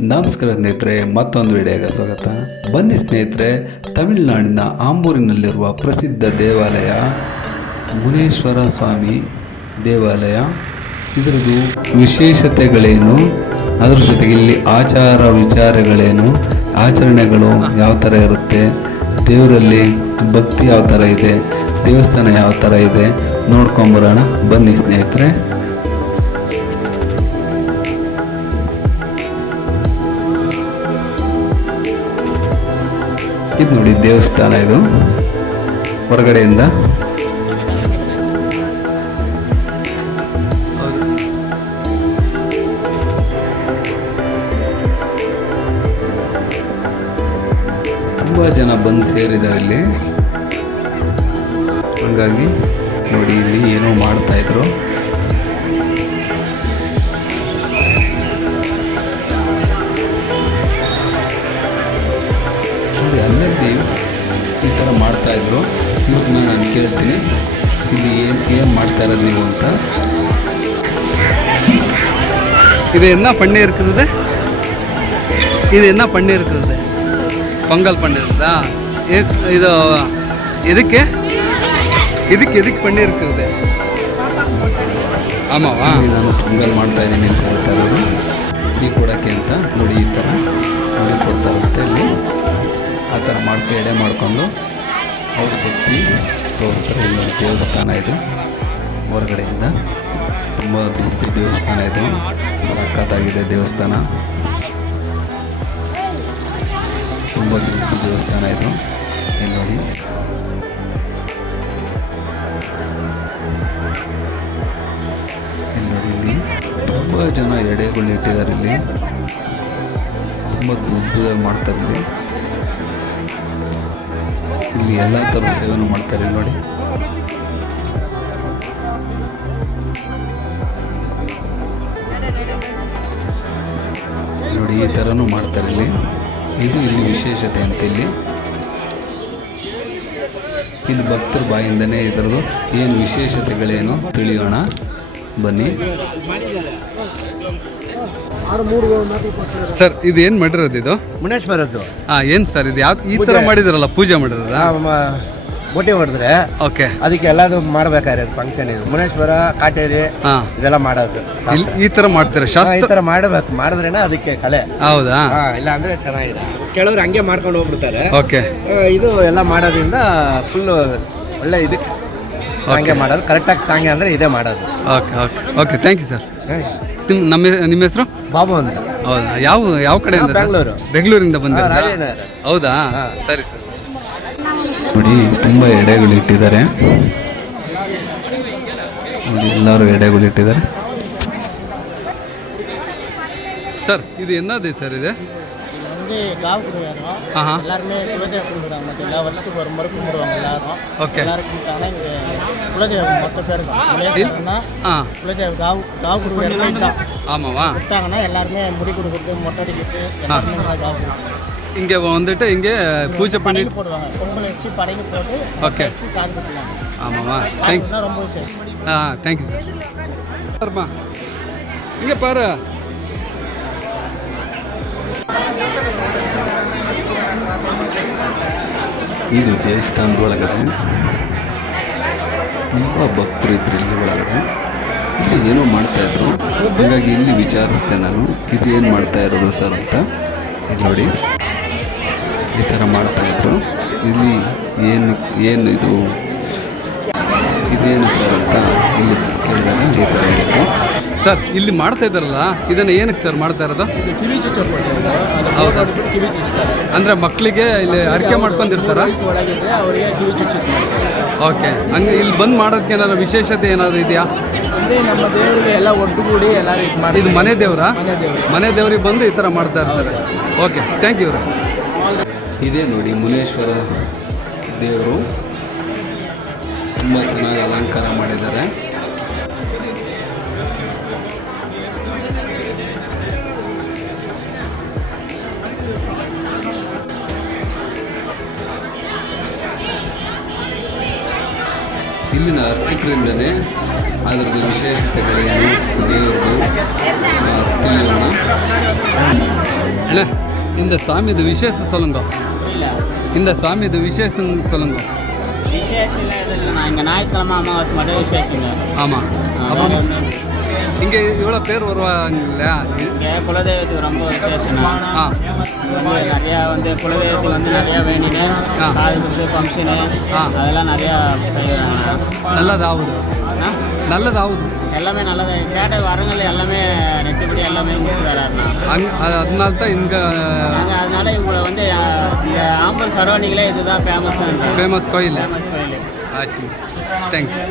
ನಮಸ್ಕಾರ ಸ್ನೇಹಿತರೆ, ಮತ್ತೊಂದು ವಿಡಿಯೋಗೆ ಸ್ವಾಗತ. ಬನ್ನಿ ಸ್ನೇಹಿತರೆ, ತಮಿಳುನಾಡಿನ ಆಂಬೂರಿನಲ್ಲಿರುವ ಪ್ರಸಿದ್ಧ ದೇವಾಲಯ ಮುನೇಶ್ವರ ಸ್ವಾಮಿ ದೇವಾಲಯ. ಇದರದ್ದು ವಿಶೇಷತೆಗಳೇನು? ಅದರ ಜೊತೆಗೆ ಇಲ್ಲಿ ಆಚಾರ ವಿಚಾರಗಳೇನು? ಆಚರಣೆಗಳು ಯಾವ ಥರ ಇರುತ್ತೆ? ದೇವರಲ್ಲಿ ಭಕ್ತಿ ಯಾವ ಥರ ಇದೆ? ದೇವಸ್ಥಾನ ಯಾವ ಥರ ಇದೆ? ನೋಡ್ಕೊಂಬರೋಣ. ಬನ್ನಿ ಸ್ನೇಹಿತರೆ. ಇದು ನೋಡಿ ದೇವಸ್ಥಾನ ಇದು. ಹೊರಗಡೆಯಿಂದ. ತುಂಬ ಜನ ಬಂದು ಸೇರಿದ್ದಾರೆ ಇಲ್ಲಿ. ಹಂಗಾಗಿ ನೋಡಿ ಇಲ್ಲಿ ಏನೋ ಮಾಡ್ತಾ ಇದ್ರು ನೋಡಿ ಅಲ್ಲಲ್ಲಿ ಈ ಥರ ಮಾಡ್ತಾ ಇದ್ರು ಇವ್ರನ್ನ ನಾನು ಕೇಳ್ತೀನಿ ಇಲ್ಲಿ ಏನು ಏನು ಮಾಡ್ತಾ ಇರೋದು ನೀವು ಅಂತ இது என்ன பண்ணி இருக்குது இது என்ன பண்ணி இருக்குது பொங்கல் பண்ணிருக்குதா இது- இது எதுக்கு இதுக்கு எதுக்கு பண்ணி இருக்குது ஆமாவா ಇಲ್ಲಿ ನಾನು ಪೊಂಗಲ್ ಮಾಡ್ತಾ ಇದ್ದೀನಿ ಅಂತ ಹೇಳ್ತಾ ಇರೋದು ಟೀ ಕೊಡೋಕ್ಕೆ ಅಂತ ನೋಡಿ ಈ ಥರ ನೋಡಿ ಕೊಡ್ತಾ ಇರುತ್ತೆ ಇಲ್ಲಿ ಆ ಥರ ಮಾಡ್ಕೊ, ಎಡೆ ಮಾಡ್ಕೊಂಡು ಅವ್ರು ಭಕ್ತಿ ತೋರಿಸ್ತಾರೆ ಇಲ್ಲೊಂದು ದೇವಸ್ಥಾನ ಇದು. ಹೊರಗಡೆಯಿಂದ ತುಂಬ ದೊಡ್ಡ ದೇವಸ್ಥಾನ ಇದು. ಸಖತ್ತಾಗಿದೆ ದೇವಸ್ಥಾನ. ತುಂಬ ದೊಡ್ಡ ದೇವಸ್ಥಾನ ಇದು. ಇಲ್ಲಿ ನೋಡಿ. ನೋಡಿ ತುಂಬ ಜನ ಎಡೆಗಳು ಇಟ್ಟಿದ್ದಾರೆ ಇಲ್ಲಿ. ತುಂಬ ದೊಡ್ಡದಾಗಿ ಮಾಡ್ತಾರೆ ಇಲ್ಲಿ. ಇಲ್ಲಿ ಎಲ್ಲ ಥರದ ಸೇವೆಯನ್ನು ಮಾಡ್ತಾರೆ ನೋಡಿ. ನೋಡಿ, ಈ ಥರನೂ ಮಾಡ್ತಾರೆ ಇಲ್ಲಿ. ಇದು ಇಲ್ಲಿ ವಿಶೇಷತೆ ಅಂತ ಇಲ್ಲಿ. ಇಲ್ಲಿ ಭಕ್ತರ ಬಾಯಿಂದನೇ ಇದರದು ಏನು ವಿಶೇಷತೆಗಳೇನು ತಿಳಿಯೋಣ. ಬನ್ನಿ. ಸರ್ ಇದು ಏನು ಮಾಡಿರೋದು ಇದು? ಮುನೇಶ್ವರದ್ದು ಹಾಂ ಏನು ಸರ್ ಇದು? ಯಾವ ಈ ಥರ ಮಾಡಿದ್ರಲ್ಲ ಪೂಜೆ ಮಾಡಿರೋದಾ? ಮೊಟ್ಟೆ ಹೊಡೆದ್ರೆ ಓಕೆ. ಅದಕ್ಕೆ ಎಲ್ಲಾದ್ರು ಮಾಡ್ಬೇಕಾದ್ರೆ ಫಂಕ್ಷನ್ ಇದು. ಮುನೇಶ್ವರ ಕಾಟೇರಿ ಹಾಂ. ಇದೆಲ್ಲ ಮಾಡೋದು ಇಲ್ಲಿ ಈ ತರ ಮಾಡ್ತಾರೆ? ಶಾಸ್ತ್ರ ಈ ತರ ಮಾಡಬೇಕು. ಮಾಡಿದ್ರೇನೆ ಅದಕ್ಕೆ ಕಲೆ. ಹೌದಾ? ಹಾ ಇಲ್ಲ ಅಂದ್ರೆ ಚೆನ್ನಾಗಿದೆ. ಕೆಲವರು ಹಂಗೆ ಮಾಡ್ಕೊಂಡು ಹೋಗ್ಬಿಡ್ತಾರೆ. ಓಕೆ. ಇದು ಎಲ್ಲ ಮಾಡೋದ್ರಿಂದ ಫುಲ್ ಒಳ್ಳೆ ಇದು. ಸಾಂಗೆ ಮಾಡೋದು. ಕರೆಕ್ಟಾಗಿ ಸಾಂಗೆ ಅಂದ್ರೆ ಇದೇ ಮಾಡೋದು. Okay okay. Okay thank you sir. ನಿಮ್ಮ ನಮ್ಮ ನಿಮ್ಮ ಹೆಸರು? ಬಾಬು ಅಂತ. ಹೌದಾ? ಯಾವ ಯಾವ ಕಡೆಯಿಂದ ಬೆಂಗಳೂರು. ಬೆಂಗಳೂರಿಂದ ಬಂದ ಹೌದಾ? ಸರಿ ಸರ್. ನೋಡಿ ತುಂಬ ಎಡೆಗಳು ಇಟ್ಟಿದ್ದಾರೆ ಎಲ್ಲರೂ ಎಡೆಗಳು ಇಟ್ಟಿದ್ದಾರೆ ಸರ್ ಇದು ಎನ್ನದೇ ಸರ್ ಇದೆ? வந்து காவு ஆஹா. எல்லாருமே குலதெய்வம் கும்பிடுவாங்க மற்ற எல்லா வருஷத்துக்கு ஒரு முறை கும்பிடுவாங்க எல்லாரும். ஓகே. எல்லாரும் கும்பிட்டாங்கன்னா இங்கே குலதெய்வம் மொத்த குலதெய்வம்னா ஆ. குலதெய்வம் காவு காவு குடுவாரம் தான் ஆமாவா? கொடுத்தாங்கன்னா எல்லாருமே முடி கொடுக்குறது மொட்டை அடிக்கிறது எல்லாருமே காவு இங்கே வந்துட்டு இங்கே பூஜை பண்ணி போடுவாங்க. பொங்கல் வச்சு படைக்கு போட்டு ஓகே. காது தேங்க் ரொம்ப விசேஷம். ஆ தேங்க்யூ சார் சார்மா. இங்கே பாரு. ಇದು ದೇವಸ್ಥಾನದ ಒಳಗಡೆ. ತುಂಬ ಭಕ್ತರಿದ್ರು ಇಲ್ಲಿ ಒಳಗಡೆ. ಇಲ್ಲಿ ಏನೋ ಮಾಡ್ತಾಯಿದ್ರು ಹಾಗಾಗಿ ಇಲ್ಲಿ ವಿಚಾರಿಸಿದೆ ನಾನು. ಇದು ಏನು ಮಾಡ್ತಾ ಇರೋದು ಸರ್ ಅಂತ. ಇಲ್ಲಿ ನೋಡಿ. ಈ ಥರ ಮಾಡ್ತಾಯಿದ್ರು ಇಲ್ಲಿ ಏನು ಏನು ಇದು? ಇದೇನು ಸರ್ ಅಂತ ಇಲ್ಲಿ ಕೇಳಿದಾಗ ಈ ಥರ ಹೇಳಿದ್ರು ಸರ್ ಇಲ್ಲಿ ಮಾಡ್ತಾ ಇದ್ದಾರಲ್ಲ ಇದನ್ನು ಏನಕ್ಕೆ ಸರ್ ಮಾಡ್ತಾ ಇರೋದು? ಕಿವಿ ಹೌದಾ? ಕಿವಿ ಚುಚ್ತಾರೆ. ಅಂದರೆ ಮಕ್ಕಳಿಗೆ ಇಲ್ಲಿ ಅರಿಕೆ ಮಾಡ್ಕೊಂಡಿರ್ತಾರ? ಒಳಗಿದ್ರೆ ಅವರಿಗೆ ಕಿವಿ ಚುಚ್ಚುತ್ತೆ. ಓಕೆ. ಹಂಗೆ ಇಲ್ಲಿ ಬಂದು ಮಾಡೋದಕ್ಕೆ ಏನಾದ್ರು ವಿಶೇಷತೆ ಏನಾದರೂ ಇದೆಯಾ? ಅಂದರೆ ನಮ್ಮ ದೇವರಿಗೆ ಎಲ್ಲ ಒಟ್ಟುಗೂಡಿ ಎಲ್ಲರೂ ಇದು ಮಾಡಿ ಇದು ಮನೆ ದೇವರಾ? ಮನೆ ದೇವರು. ಮನೆ ದೇವ್ರಿಗೆ ಬಂದು ಈ ಥರ ಮಾಡ್ತಾ ಇರ್ತಾರೆ. ಓಕೆ ಥ್ಯಾಂಕ್ ಯು ಇದೇ ನೋಡಿ ಮುನೇಶ್ವರ ದೇವರು. ತುಂಬ ಚೆನ್ನಾಗಿ ಮಾಡಿದ್ದಾರೆ ಇಲ್ಲಿನ ಅರ್ಚಕರಿಂದನೇ ಅದರದ್ದು ವಿಶೇಷತೆಗಳೇನು ದೇವರದು ಆ, ತಿಳಿಯೋಣ அண்ணா இந்த சாமி இது விசேஷம் சொல்லுங்க இந்த சாமி இது விசேஷம் சொல்லுங்க விசேஷம் இல்லை எதுவும் இல்லை நான் இங்கே ஞாயிற்றுக்கிழமை அமாவாசை மட்டும் விசேஷங்க ஆமாம் அப்போ இங்கே இவ்வளோ பேர் வருவாங்க இல்லையா? இங்கே குலதெய்வத்துக்கு ரொம்ப விசேஷம் ஆ. நிறையா வந்து குலதெய்வத்துக்கு வந்து நிறையா ஆ. காது குத்து ஃபங்க்ஷனு ஆ. அதெல்லாம் நிறையா செய்கிறாங்க நல்லதாகுது. நல்லதாகுது. எல்லாமே நல்லது. கேட்ட வரங்கள் எல்லாமே நெத்திப்படி எல்லாமே முடிச்சு வராருண்ணா அங் அது- அதனால தான் இங்கே நாங்கள் அதனால இவங்களை வந்து இந்த ஆம்பூர் சரௌண்டிங்கில் இதுதான் ஃபேமஸ் ஃபேமஸ் கோயில். ஃபேமஸ் கோயில். ஆச்சு. தேங்க்யூ